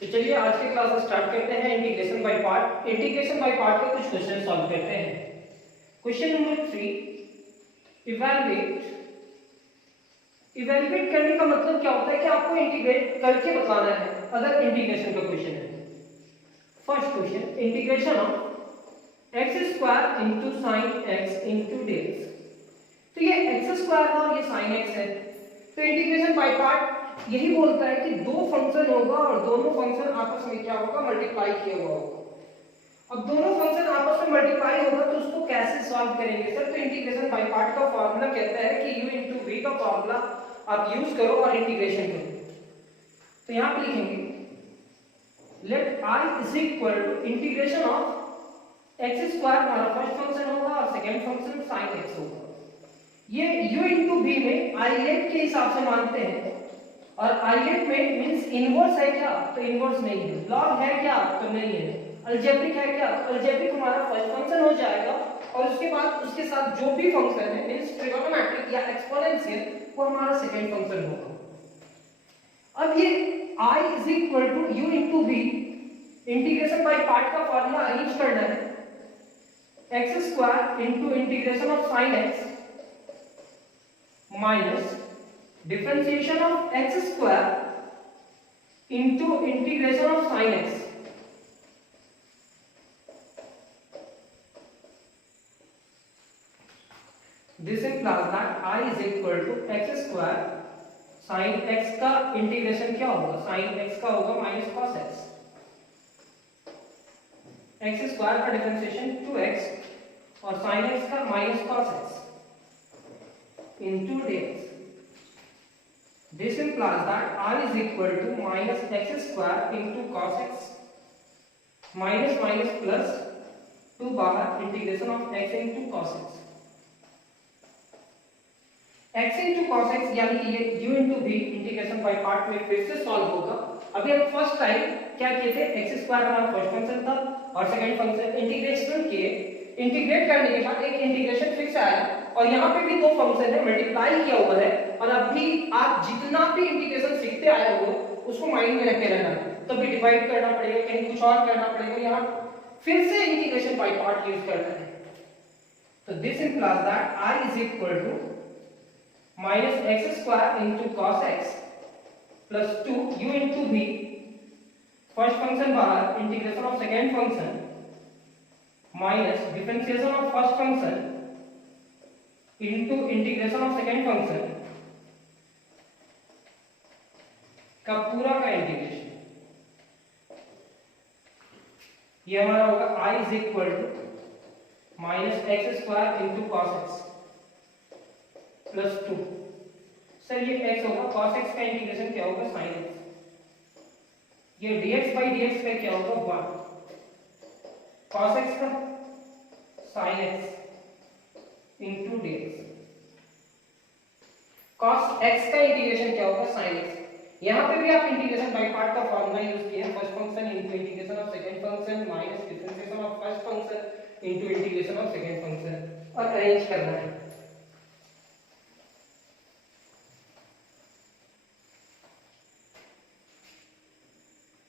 तो चलिए आज की क्लास स्टार्ट करते हैं integration by part. Integration by part के कुछ क्वेश्चन सॉल्व करते हैं। Question number 3, evaluate. इवैल्यूएट करने का मतलब क्या होता है कि आपको इंटीग्रेट करके बताना है अगर इंटीग्रेशन का क्वेश्चन है। First question, integration of X square into sine x into dx। तो ये एक्स स्क्वायर है और ये साइन एक्स है। तो इंटीग्रेशन बाय पार्ट यही बोलता है कि दो फंक्शन होगा और दोनों फंक्शन आपस में क्या होगा, मल्टीप्लाई किया हुआ होगा। अब दोनों फंक्शन आपस में मल्टीप्लाई होगा तो उसको कैसे सॉल्व करेंगे सर? तो इंटीग्रेशन बाय पार्ट का फार्मूला कहता है कि u इंटू वी का फार्मूला आप यूज करो और इंटीग्रेशन करो। तो यहां पे लिखेंगे let i is equal to integration of X square, हमारा फर्स्ट फंक्शन होगा और सेकंड फंक्शन साइन एक्स होगा। ये u इंटू v में आइलेट के हिसाब से मानते हैं और आइलेट में मींस इनवर्स है क्या? तो इनवर्स नहीं है। लॉग है क्या? तो नहीं है। अलजेब्रिक है क्या? तो अलजेब्रिक हमारा फर्स्ट फंक्शन हो जाएगा और उसके बाद उसके साथ जो भी फंक्शन है मींस ट्रिगोनोमेट्रिक या एक्सपोनेंशियल वो हमारा सेकंड फंक्शन होगा। अब ये i is equal to u into v, integration by part का फार्मूला अरेंज करना है। X square into integration of sine X minus differentiation of x square into integration of sin x। This implies that I is equal to x square sin x का integration क्या होगा? sin x का होगा minus cos x। x square का differentiation 2x और sin x का minus cos x into dx। This implies that I is equal to minus x square into cos x minus minus plus 2 बाहर integration of x into cos x। x into cos x यानी कि ये u into v integration by part में फिर से solve होगा। अभी हम फर्स्ट टाइम क्या किए थे? x स्क्वायर हमारा फर्स्ट फंक्शन था और सेकंड फंक्शन इंटीग्रेशन किए। इंटीग्रेट करने के बाद एक इंटीग्रेशन फिर से आया और यहाँ पे भी दो फंक्शन है, मल्टीप्लाई किया हुआ है। और अभी आप जितना भी इंटीग्रेशन सीखते आए हो उसको माइंड में रखे रहना। कभी डिवाइड करना पड़ेगा, कहीं कुछ और करना पड़ेगा, यहाँ फिर से इंटीग्रेशन बाय पार्ट यूज करना है। तो this implies that i is equal to minus x square into cos x plus 2 u into v, first function बाहर integration of second function minus differentiation of first function into integration of second function का पूरा का integration. ये हमारा होगा i is equal to minus x square into cos x plus 2। Sir ये x होगा, cos x का इंटीग्रेशन क्या होगा? sin x। ये dx बाई dx का क्या होगा? 1 cos x का sin x into dx। cos x का इंटीग्रेशन क्या होगा? sin x। यहाँ पे भी आप इंटीग्रेशन बाय पार्ट का फार्मूला यूज किया, first function into integration of second function minus differentiation of first function into integration of second function और अरेंज करना है।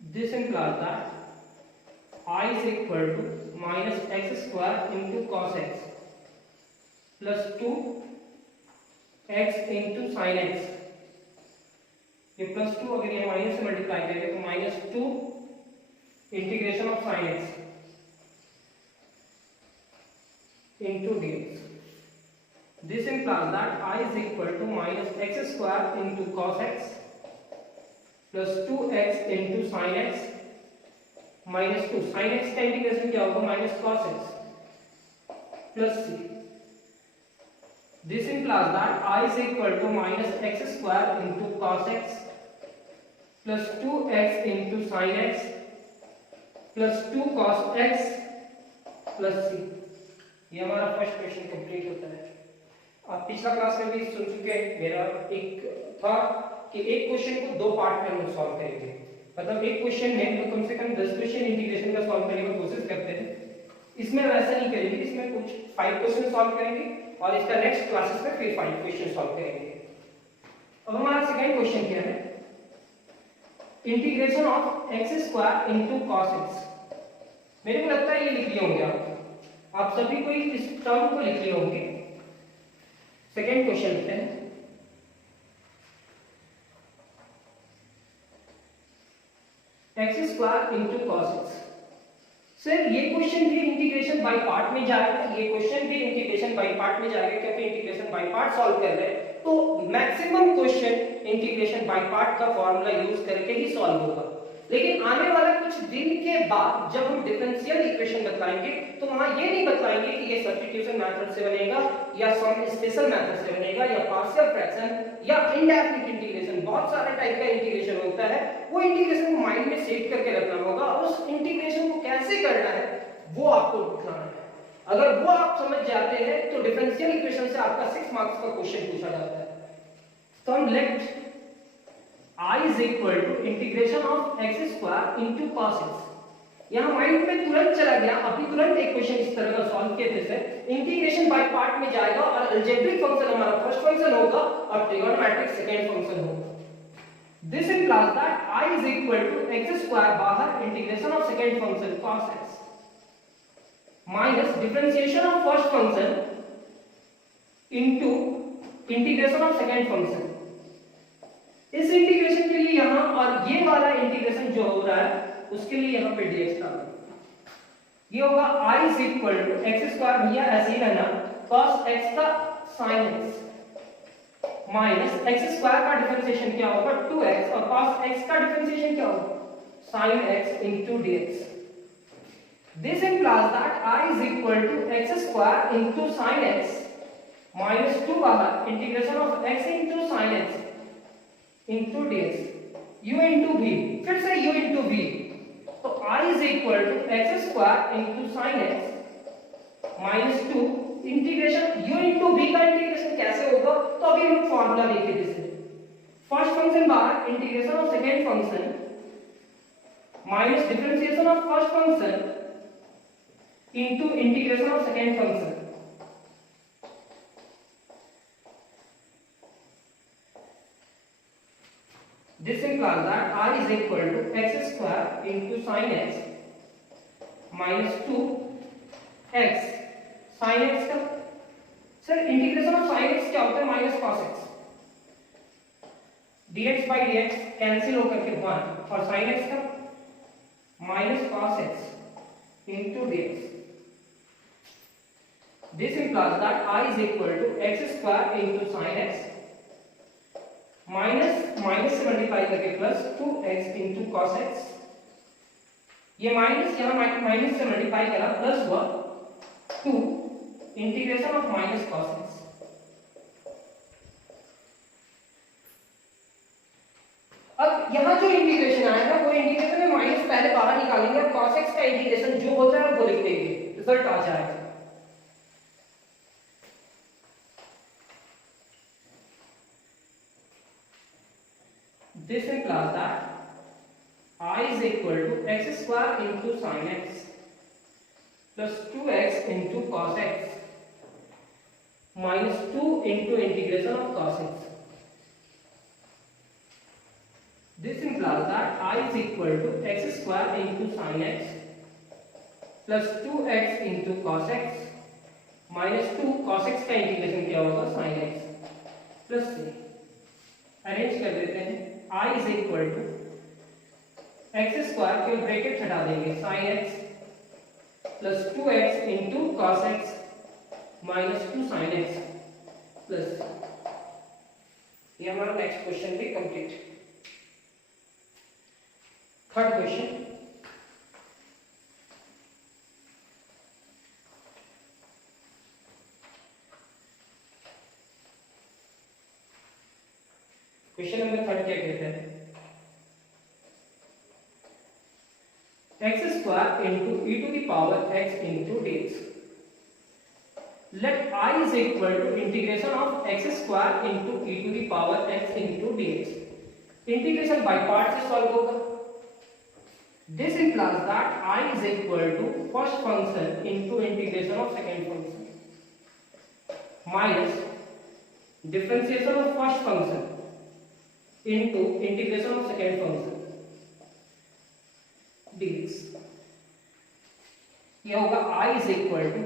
This implies that I is equal to minus x square into cos x plus 2 x into sin x। ये plus 2 अगर ये minus से multiply करेंगे तो minus 2 integration of sin x into dx। This implies that I is equal to minus x square into cos x plus 2x into sin x minus 2 sin x का integration क्या होगा? Minus cos x plus c। This implies that I is equal to minus x square into cos x plus 2x into sin x plus 2 cos x plus c। ये हमारा first question complete होता है। आप पिछला class में भी सुन चुके हैं, मेरा एक था कि एक क्वेश्चन को दो पार्ट में हम लोग सॉल्व करेंगे। मतलब एक क्वेश्चन में तो कम से कम 10 क्वेश्चन इंटीग्रेशन का सॉल्व करने की कोशिश करते हैं। इसमें वैसा नहीं करेंगे, इसमें कुछ 5 क्वेश्चन सॉल्व करेंगे और इसका नेक्स्ट क्लासेस में फिर 5 क्वेश्चन सॉल्व करेंगे। अब हमारा सेकंड क्वेश्चन क्या है? Integration of X square into cos x. मेरे को लगता है ये लिख लिए होंगे आप सभी कोई इस टर्म को लिख लिए होंगे। सेकेंड क्वेश्चन लिखते हैं। X square into cos x. Sir ये क्वेश्चन भी इंटीग्रेशन बाय पार्ट में जाएगा, ये क्वेश्चन भी इंटीग्रेशन बाय पार्ट में जाएगा, क्योंकि इंटीग्रेशन बाय पार्ट सॉल्व कर रहे हैं तो maximum question integration by part का फॉर्मूला यूज करके ही सॉल्व होगा। लेकिन आने वाला कुछ दिन के बाद जब हम डिफरेंशियल इक्वेशन बताएंगे तो वहां ये नहीं बताएंगे कि ये सब्स्टिट्यूशन मेथड से बनेगा या सम स्पेशल मेथड से बनेगा या पार्शियल फ्रैक्शन या इनडेफिनिट इंटीग्रेशन। बहुत सारे टाइप का इंटीग्रेशन होता है, वो इंटीग्रेशन को माइंड में सेट करके रखना होगा और उस इंटीग्रेशन को कैसे करना है वो आपको दिखाना है। अगर वो आप समझ जाते हैं तो डिफरेंशियल इक्वेशन से आपका 6 मार्क्स का क्वेश्चन पूछा जाता है। तो हम late I is equal to integration of x square into cos x। यहाँ माइंड में तुरंत चला गया, अभी तुरंत एक क्वेश्चन इस तरह का सॉल्व किए थे सर। इंटीग्रेशन बाय पार्ट में जाएगा और अलजेब्रिक फंक्शन हमारा फर्स्ट फंक्शन होगा और ट्रिगोनोमेट्रिक सेकंड फंक्शन होगा। This implies that I is equal to x square बाहर integration of second function cos x minus differentiation of first function into integration of second function. इस integration के लिए यहां और ये वाला इंटीग्रेशन जो हो रहा है उसके लिए यहां पे dx डालना। ये होगा I is equal to x square, भैया ऐसे ही रहना, cos x का sin x minus x square का डिफरेंशिएशन क्या होगा 2x और cos x का डिफरेंशिएशन क्या होगा sin x into dx। This implies that I is equal to x square into sin x minus 2 बाहर integration of x into sin x into dx u into v, फिर से u into v, तो I is equal to x square into sin x minus 2 integration u into v का integration कैसे होगा तो अभी हम फॉर्मूला देखे जैसे फर्स्ट फंक्शन बाहर integration of second function minus differentiation of first function into integration of second function। This implies that I is equal to x square into sin x minus 2x sin x का sir integration of sin x क्या होता है minus cos x, dx by dx cancel होकर के 1 और sin x का minus cos x into dx। This implies that I is equal to x square into sin x minus minus से multiply करके plus 2x into cos x। ये minus यहाँ minus से multiply करा प्लस हुआ 2 integration of minus cos x। अब यहाँ जो इंटीग्रेशन आया ना वो इंटीग्रेशन में माइनस पहले बाहर निकालेंगे और cos x का इंटीग्रेशन जो होता है वो लिख देंगे, रिजल्ट आ जाएगा। This implies that I is equal to x square into sin x plus 2x into cos x minus 2 into integration of cos x। This implies that I is equal to x square into sin x plus 2x into cos x minus 2 cos x का integration क्या होगा sin x plus c। Arrange कर देते हैं I is equal to x square के bracket हटा देंगे sin x plus 2x into cos x minus 2 sin x plus ये हमारा नेक्स्ट क्वेश्चन भी complete. Third question question number 3 क्या कहता है x square into e to the power x into dx। Let I is equal to integration of x square into e to the power x into dx। Integration by part से solve होगा। This implies that I is equal to first function into integration of second function minus differentiation of first function into integration of second function। dx। ये होगा I is equal to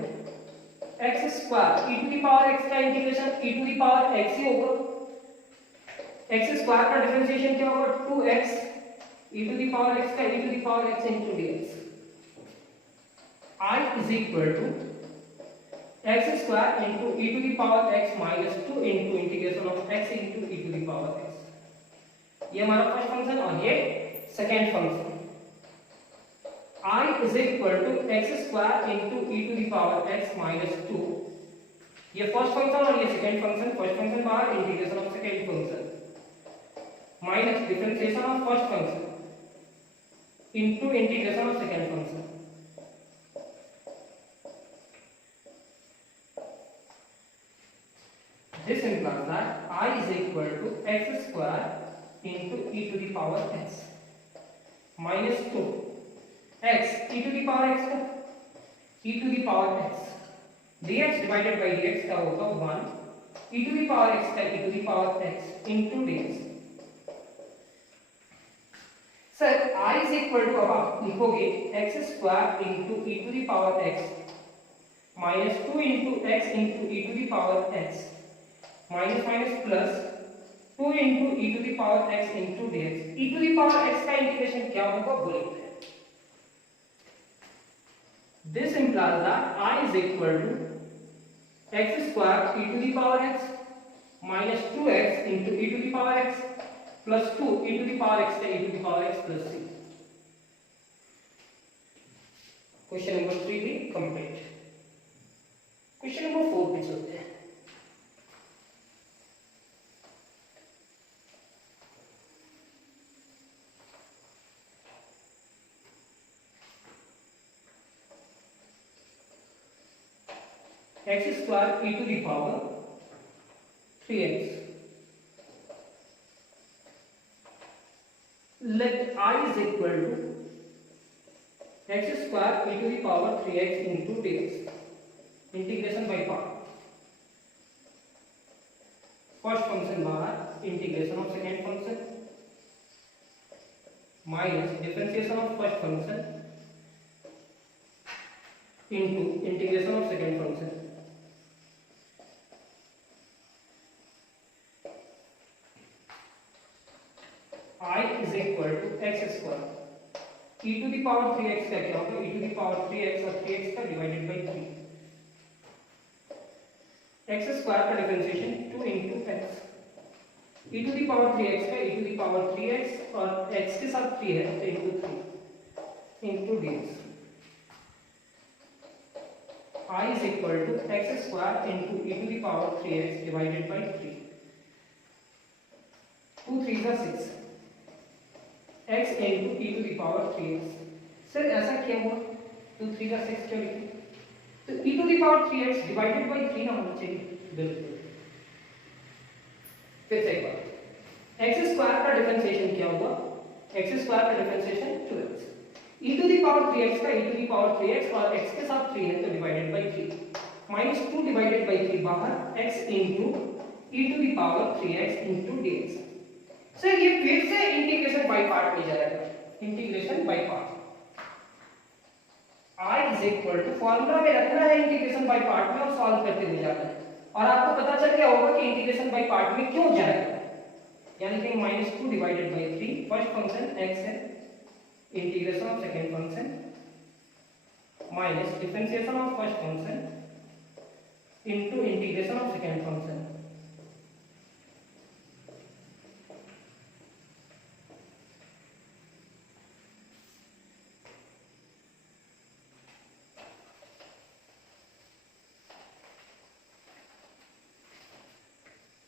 x square e to the power x का integration e to the power x ही होगा। X square का differentiation क्या होगा 2x e to the power x का e to the power x into dx। I is equal to x square into e to the power x minus 2 into integration of x into e to the power x। ये हमारा first function और ये second function. I is equal to x square into e to the power x minus 2। ये first function और ये second function. First function बाहर, integration of second function minus differentiation of first function into integration of second function। This implies that I is equal to x square into e to the power x minus 2 x e to the power x का e to the power x dx divided by dx का होगा 1 e to the power x का e to the power x into dx। Sir I is equal to अब आप लिखोगे x square into e to the power x minus 2 into x into e to the power x minus minus plus 2 into e to the power x into dx। e to the power x का integration क्या होगा बोलेंगे। This implies that I is equal to x square e to the power x minus 2x into e to the power x plus 2 e to the power x e to the power x plus c। Question number 3 भी complete. Question number 4 पे चलते हैं। x square e to the power 3x। Let I is equal to x square e to the power 3x into dx। Integration by part. First function बाहर, integration of second function minus differentiation of first function into integration of second function. I is equal to x square e to the power 3x का क्या होगा e to the power 3x और 3x का divided by 3। x square का differentiation 2 into x e to the power 3x का e to the power 3x और x के साथ 3 है तो into 3 into dx। I is equal to x square into e to the power 3x divided by 3। 2 3 is 6 x into e to the power 3x। Sir ऐसा क्या हुआ 2 3 का 6 क्यों लिखे? तो e to the power 3x divided by 3 ना होना चाहिए। बिल्कुल। फिर से एक बार x स्क्वायर का डिफरेंशिएशन क्या हुआ? x स्क्वायर का differentiation 2x e to the power 3x का e to the power 3x और x के साथ 3 है तो divided by 3 minus 2 divided by 3 बाहर x into e to the power 3x into dx। Sir ये फिर से इंटीग्रेशन बाय पार्ट में जाएगा। Integration by part I is equal to formula में रखना है इंटीग्रेशन बाय पार्ट में और सॉल्व करते हुए जाना है और आपको पता चल गया होगा कि इंटीग्रेशन बाय पार्ट में क्यों जाएगा। यानी कि -2 divided by 3 first function x है integration of second function minus differentiation of first function into integration of second function.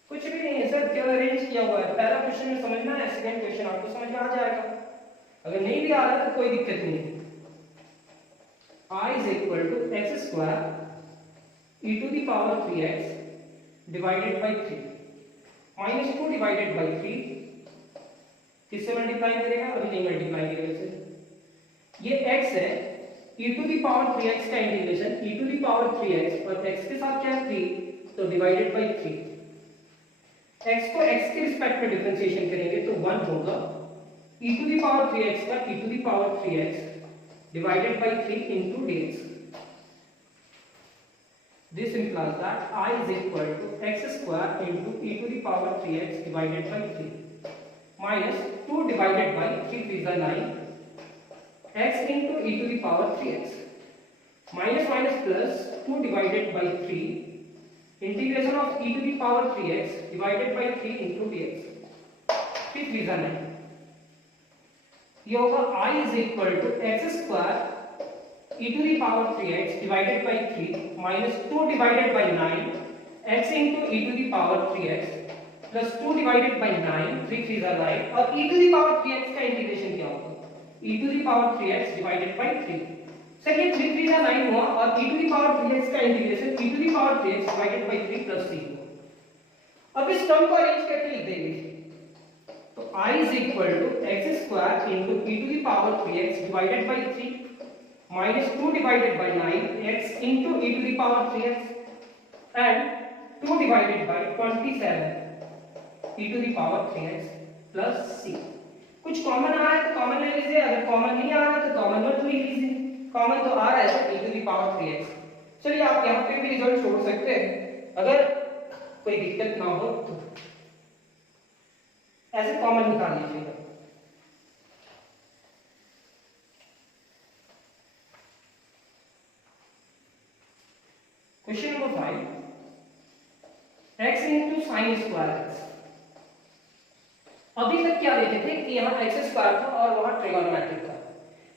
कुछ भी नहीं है सर, केवल अरेंज किया हुआ है। पहला क्वेश्चन में समझना है, सेकंड क्वेश्चन आपको समझ में आ जाएगा। अगर नहीं भी आ रहा तो कोई दिक्कत नहीं। I is equal to x square e to the power 3x divided by 3 minus 2 divided by 3 किससे मल्टीप्लाई करेगा? अभी नहीं मल्टीप्लाई करेगा इसे। ये x है e to the power 3x का integration e to the power 3x और x के साथ क्या है 3 तो डिवाइडेड बाय 3। x को x के रिस्पेक्ट में डिफरेंशिएशन करेंगे तो 1 होगा e to the power 3x का e to the power 3x divided by 3 into dx. This implies that I is equal to x square into e to the power 3x divided by 3 minus 2 divided by 3 is 9 x into e to the power 3x minus minus plus 2 divided by 3 integration of e to the power 3x divided by 3 into dx. 3 3 is 9. ये होगा I is equal to x square e to the power 3x divided by 3 minus 2 divided by 9 x into e to the power 3x plus 2 divided by 9 3 3 are 9 और e to the power 3x का integration क्या होगा e to the power 3x divided by 3. Sir ये 3 3 9 हुआ और e to the power 3x का integration e to the power 3x divided by 3 plus 3 हुआ. अब इस टर्म को अरेंज करके लिख देंगे तो I is equal to x square into e to the power 3x divided by 3 minus 2 divided by 9 x into e to the power 3x and 2 divided by 27 e to the power 3x plus c. कुछ common आ रहा है तो common ले लीजिए, अगर common नहीं आ रहा तो कॉमन मत ले लीजिए. कॉमन तो आ रहा है e to the power 3x. चलिए आप यहाँ पे भी रिजल्ट छोड़ सकते हैं अगर कोई दिक्कत ना हो तो ऐसे कॉमन निकाल लीजिएगा. Question number 5 x into sin square x. अभी तक क्या देखे थे कि यहाँ x स्क्वायर था और वहां ट्रिगोनोमेट्रिक था,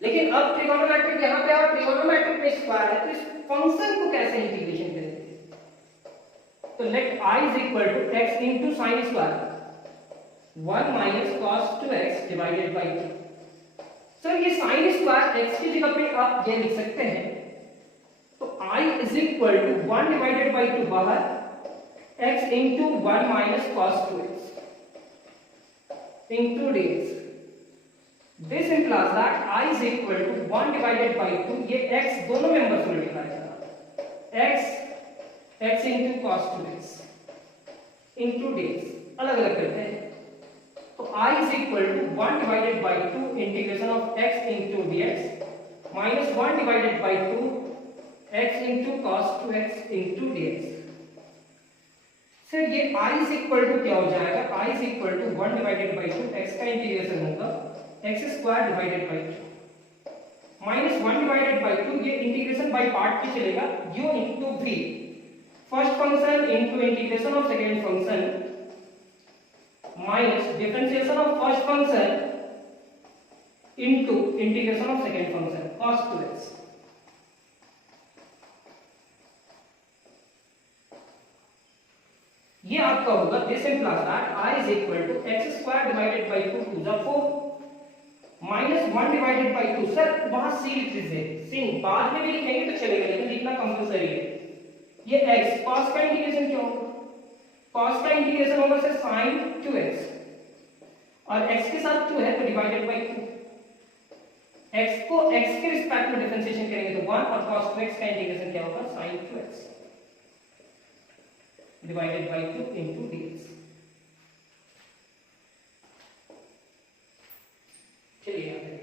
लेकिन अब ट्रिगोनोमेट्रिक यहाँ पे आप ट्रिगोनोमेट्रिक में स्क्वायर है तो इस फंक्शन को कैसे इंटीग्रेशन करेंगे. तो late I is equal to x into sin square 1 minus cos 2x divided by 2. Sir ये sin स्क्वायर x की जगह पे आप ये लिख सकते हैं तो I is equal to 1 divided by 2 बाहर x into 1 minus cos 2x into dx. This implies that I is equal to 1 divided by 2 ये x दोनों मेंबर्स में लिखा जाएगा x into cos 2x into dx. अलग अलग करते हैं तो I is equal to 1 divided by 2 integration of x into dx minus 1 divided by 2 x into cos 2x into dx. Sir ये I is equal to क्या हो जाएगा I is equal to 1 divided by 2 x का integration होगा x square divided by 2 minus 1 divided by 2 ये integration by part पे चलेगा u into v first function into integration of second function minus differentiation of first function into integration of second function cos 2x. ये आपका होगा this implies that I is equal to x square divided by 2 to the 4 minus 1 divided by 2. Sir वहां c लिख दीजिए, sin बाद में भी लिखेंगे तो चलेगा लेकिन लिखना कंपलसरी है. ये x cos का इंटीग्रेशन क्या होगा cos का इंटीग्रेशन होगा सर sin 2x और x के साथ 2 है तो डिवाइडेड बाय 2. x को x के रिस्पेक्ट में डिफरेंशिएशन करेंगे तो 1 और cos 2x का इंटीग्रेशन क्या होगा sin 2x divided by 2 into dx. चलिए यहाँ पे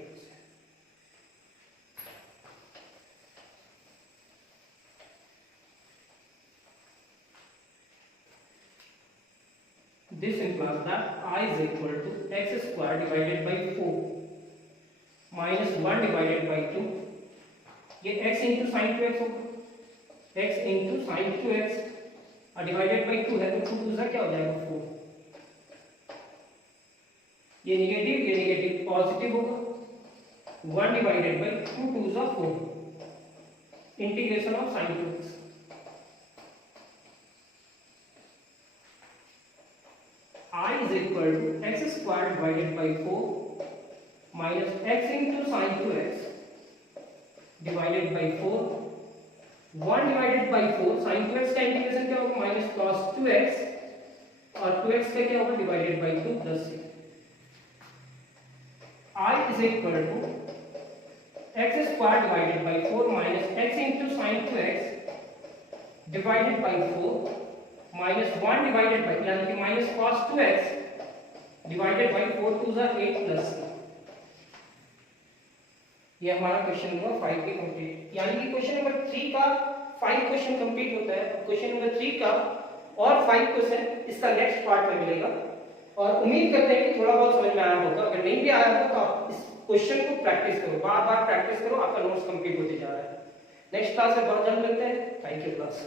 this implies that I is equal to x square divided by 4 minus 1 divided by 2. ये x into sin 2x होगा x into sin 2x और divided by 2 है तो 2 दूसरा क्या हो जाएगा 4. ये नेगेटिव पॉजिटिव होगा 1 डिवाइडेड बाय 2 2 जा 4 integration of sin 2x. I is equal to x square divided by 4 minus x into sin 2x divided by 4 1 divided by 4 sin 2x का इंटीग्रेशन क्या होगा minus cos 2x और 2x का क्या होगा divided by 2 10 से. I is equal to x square divided by 4 minus x into sin 2x divided by 4 minus 1 divided by यानी कि minus cos 2x divided by 4 2 8 plus ये हमारा क्वेश्चन नंबर 5 भी कंप्लीट, यानी कि क्वेश्चन नंबर 3 का 5 question complete होता है। क्वेश्चन नंबर 3 का और 5 क्वेश्चन इसका नेक्स्ट पार्ट में मिलेगा, और उम्मीद करते हैं कि थोड़ा बहुत समझ में आया होगा। अगर नहीं भी आया होगा तो आप इस क्वेश्चन को प्रैक्टिस करो, बार बार प्रैक्टिस करो, आपका नोट्स कंप्लीट होते जा रहा है। नेक्स्ट क्लास में बहुत जल्द मिलते हैं। Thank you class.